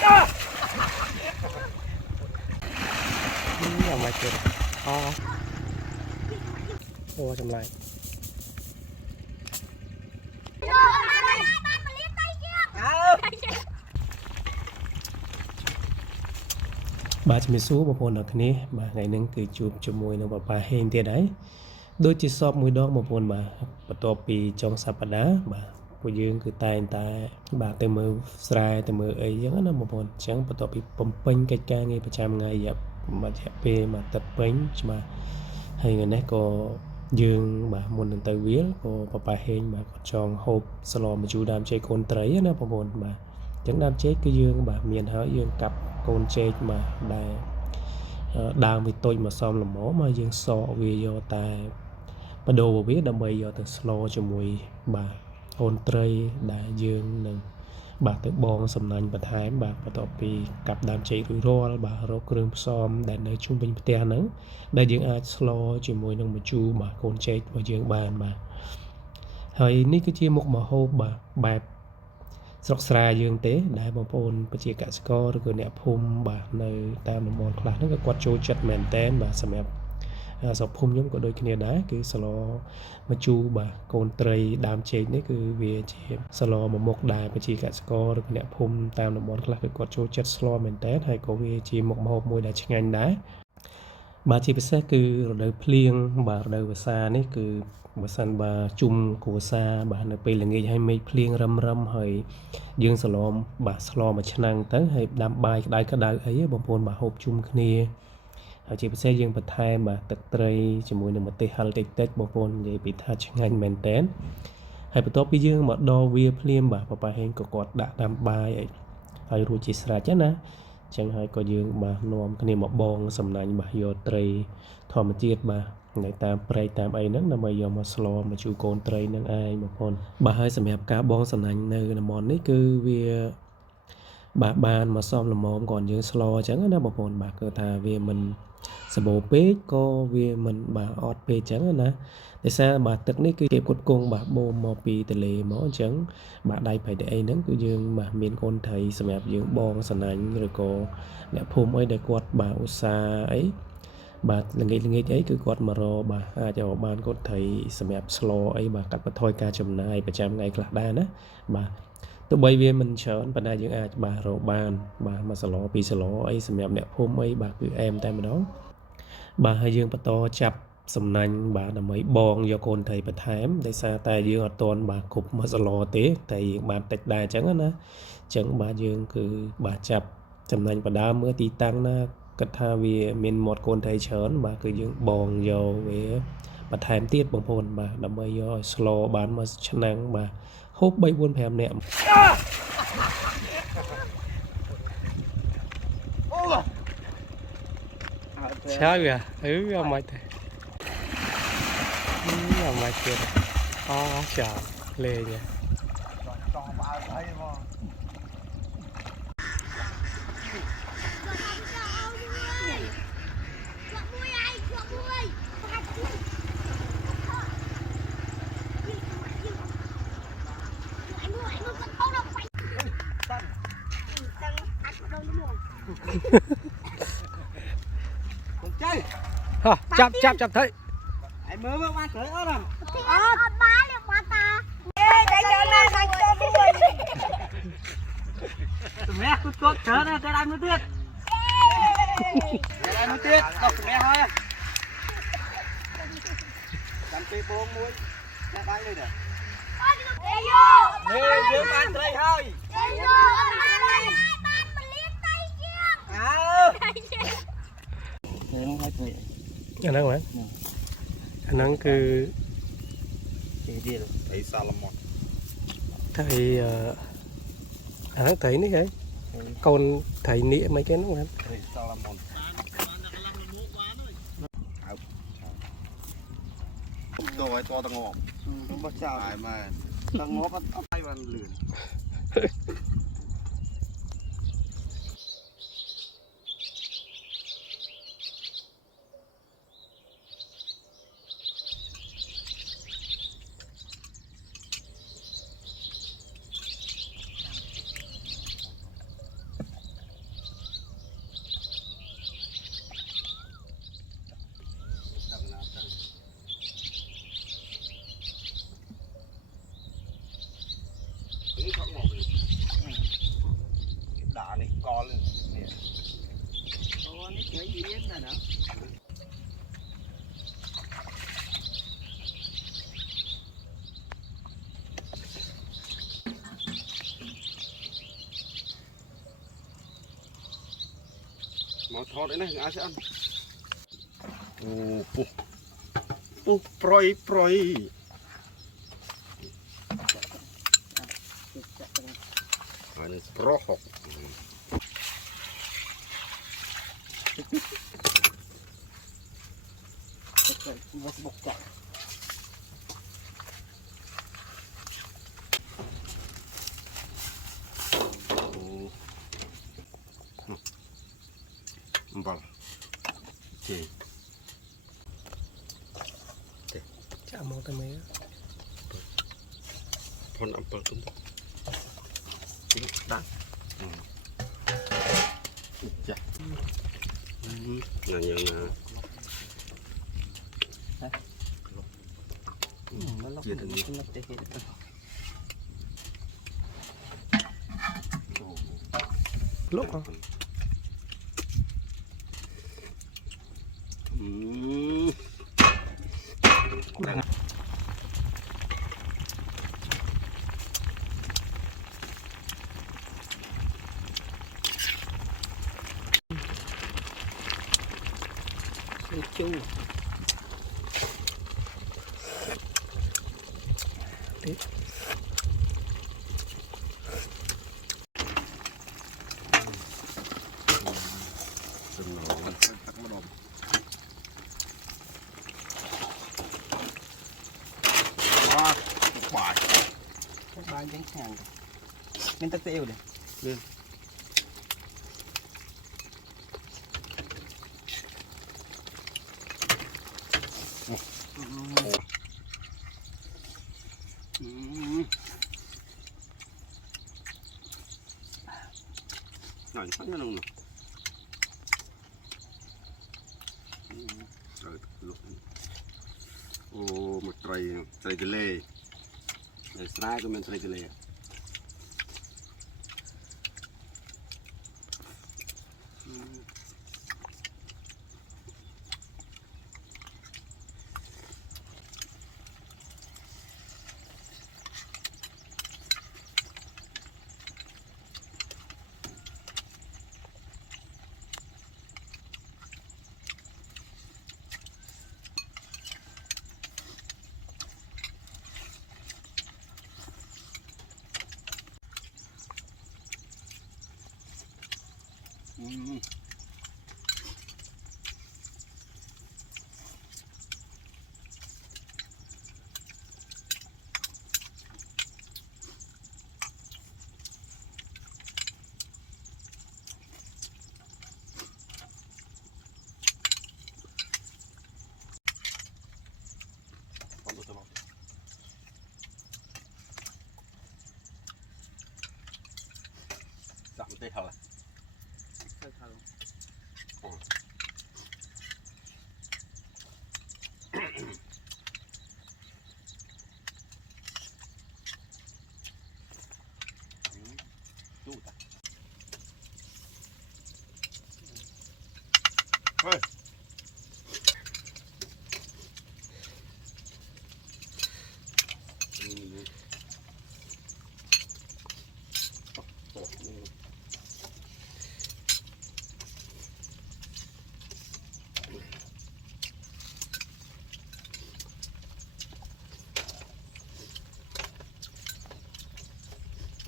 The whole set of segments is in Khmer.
làm lại chuyện ô chậm lại bà chỉ số một phần ở thế này bà ngày nâng cứ chụp chụp môi nó bà hên thế đấy đôi chỉ sọp môi đó một phần bà bắt đầuពីtrong sạp đá bàពួកយើងគឺតែងតែបាទទៅមើលស្រែទៅមើលអីចឹងណាបងប្អូនអញ្ចឹងបន្ទាប់ពីបំពេញកិច្ចការងារប្រចាំថ្ងៃរយៈពេលមកទឹកពេញច្បាស់ហើយថ្ងៃនេះក៏យើងបាទមុននឹងទៅវាលក៏ប៉ាហេងបាទគាត់ចង់ហូបស្លម្ជូរដើមចេកកូនត្រីណាបងប្អូនបាទអញ្ចឹងដើមចេកគឺយើងបាទមានហើយយើងកាប់កូនចេកមកដែលដើមវាតូចមកសមល្មមមកយើងសកវាយកតែបដូរវាដើម្បីយកទៅស្លជាមួយបាទកូនត្រីដែលយើងនឹងបាទទៅបងសំណាញ់បន្ថែមបាទបន្ទាប់ពីកាប់ដើមចេករួចរាល់បាទរកគ្រឿងផ្សំដែលនៅជុំវិញផ្ទះហ្នឹងដែលយើងអាចស្លជាមួយនឹងម្ជូរបាទកូនចេករបស់យើងបានបាទហើយនេះគឺជាមុខម្ហូបបាទបែបស្រុកស្រែយើងទេដែលបងប្អូនប្រជាកសិករឬក៏អ្នកភូមិបាទនៅតាមតំបន់ខ្លះហ្នឹងក៏គាត់ចូលចិត្តមែនតែនបាទសម្រាប់ស្រុកភូមិខ្ញុំក៏ដូចគ្នាដែរគឺស្លម្ជូរបាទកូនត្រីដើមចេកនេះគឺវាជាស្លមួយមុខដែលប្រជាកសិករឬអ្នកភូមិតាមតំបន់ខ្លះគឺគាត់ចូលចិត្តស្លមែនតែនហើយក៏វាជាមុខម្ហូបមួយដែលឆ្ងាញ់ដែរបាទជាពិសេសគឺរដូវភ្លៀងបាទរដូវវស្សានេះគឺបើសិនបើជុំគ្រួសារបាទនៅពេលល្ងាចហើយមេឃភ្លៀងរឹមហើយយើងស្លបាទស្លមួយឆ្នាំងទៅហើយដាំបាយក្តៅអីបងប្អូនបាទហូបជុំគ្នាហើយជាពិសេសយើងបន្ថែមបាទទឹកត្រីជាមួយនឹងម្ទេសហឹរតិចបងប្អូននិយាយពីថាឆ្ងាញ់មែនតែនហើយបន្ទាប់ពីយើងមកដល់វាភ្លាមបាទប៉ាហេងក៏គាត់ដាក់ដាំបាយហើយរួចជាស្រេចណាចឹងហើយក៏យើងបាទនាំគ្នាមកបងសំណាញ់បាទយកត្រីធម្មជាតិបាទនៅតាមព្រែកតាមអីហ្នឹងដើម្បីយកមកស្លមកជូរកូនត្រីនឹងឯងបងប្អូនបាទហើយសម្រាប់ការបងសំណាញ់នៅតំបន់នេះគឺវាបាទបានមកសមល្មមก่อนយើងស្លអញ្ចឹងណាបងប្អូនបាទគឺថាវាមិនសម្បូរពេកក៏វាមិនបាទអត់ពេកអញ្ចឹងណាដោយសារបាទទឹកនេះគឺគេផ្គត់ផ្គង់បាទបូមមកពីទន្លេមកអញ្ចឹងបាទដៃប្រៃអីហ្នឹងគឺយើងបាទមានកូនត្រីសម្រាប់យើងបងសំណាញ់ឬក៏អ្នកភូមិអីដែលគាត់បាទឧស្សាហ៍អីបាទល្ងាចអីគឺគាត់មករកបាទអាចរកបានកូនត្រីសម្រាប់ស្លអីបាទកាត់បន្ថយការចំណាយប្រចាំថ្ងៃខ្លះដែរណាបាទទោះបីវាមិនច្រើនប៉ុន្តែយើងអាចបាទរកបានបាទមួយសឡពីរសឡអីសម្រាប់អ្នកភូមិអីបាទគឺអែមតែម្ដងបាទហើយយើងបន្តចាប់សំណាញ់បាទដើម្បីបងយកកូនត្រីបន្ថែមដោយសារតែយើងអត់ទាន់បាទគ្រប់មួយសឡទេតែយើងបានតិចដែរអញ្ចឹងណាអញ្ចឹងបាទយើងគឺបាទចាប់សំណាញ់បដើមមើលទីតាំងណាគិតថាវាមានមាត់កូនត្រីច្រើនបាទគឺយើងបងយកវាបន្ថែមទៀតបងប្អូនបាទដើម្បីយកឲ្យស្លបានមកឆ្នាំងបាទហូប3 4 5នាក់sao kìa ông mày ông mày kìa trời lê kìa chắp thấy anh mới bước qua tới ớt à ớt bá liền qua ta ê chạy cho này thành cho vui mẹ cút chớ này tới đây mới tuyết tới đây mới tuyết đọc mẹ thôi làm tí bố muối mẹ bay đây nè đi dưới ban đây thôi anh đang mà anh đang cứ thấy Salmon thấy anh đang thấy đấy con thấy nĩa mấy cái nó anh thấy Salmon rồi to tầng ngọc bắt chào mà tầng ngọc bắt tay vào lửa นี่เขาบอกเลยด่านี่กอเลยเนี่ยกอนี่เคยยืนนะนะมาทอดได้นะอาเซียนโอ้ปุ๊ปุ๊ปล่อยอันนี้ปลอกบกจับbal oke chả mong cái mấy pohon ampel tumbuh ini dah ya nah yang dia tadi lúc không chu ba trắng hàng bên tắc tiêu này lên này phát nó nồng nè ô một tray cái lê để slide của mình tray cái lê giảm tê hả Hey.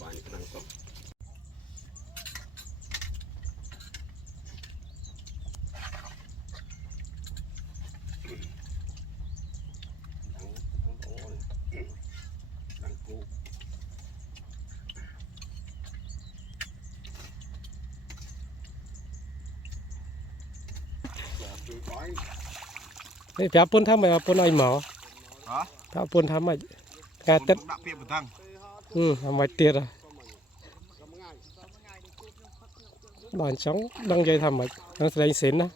Banyak nangkep. Thế phải pun tham mày pun ai mỏ Hả? phải pun tham mày cái tết Đặc biệt một thằng. mày tiệt à đòn trống đang dây tham mày đang đánh xỉn đó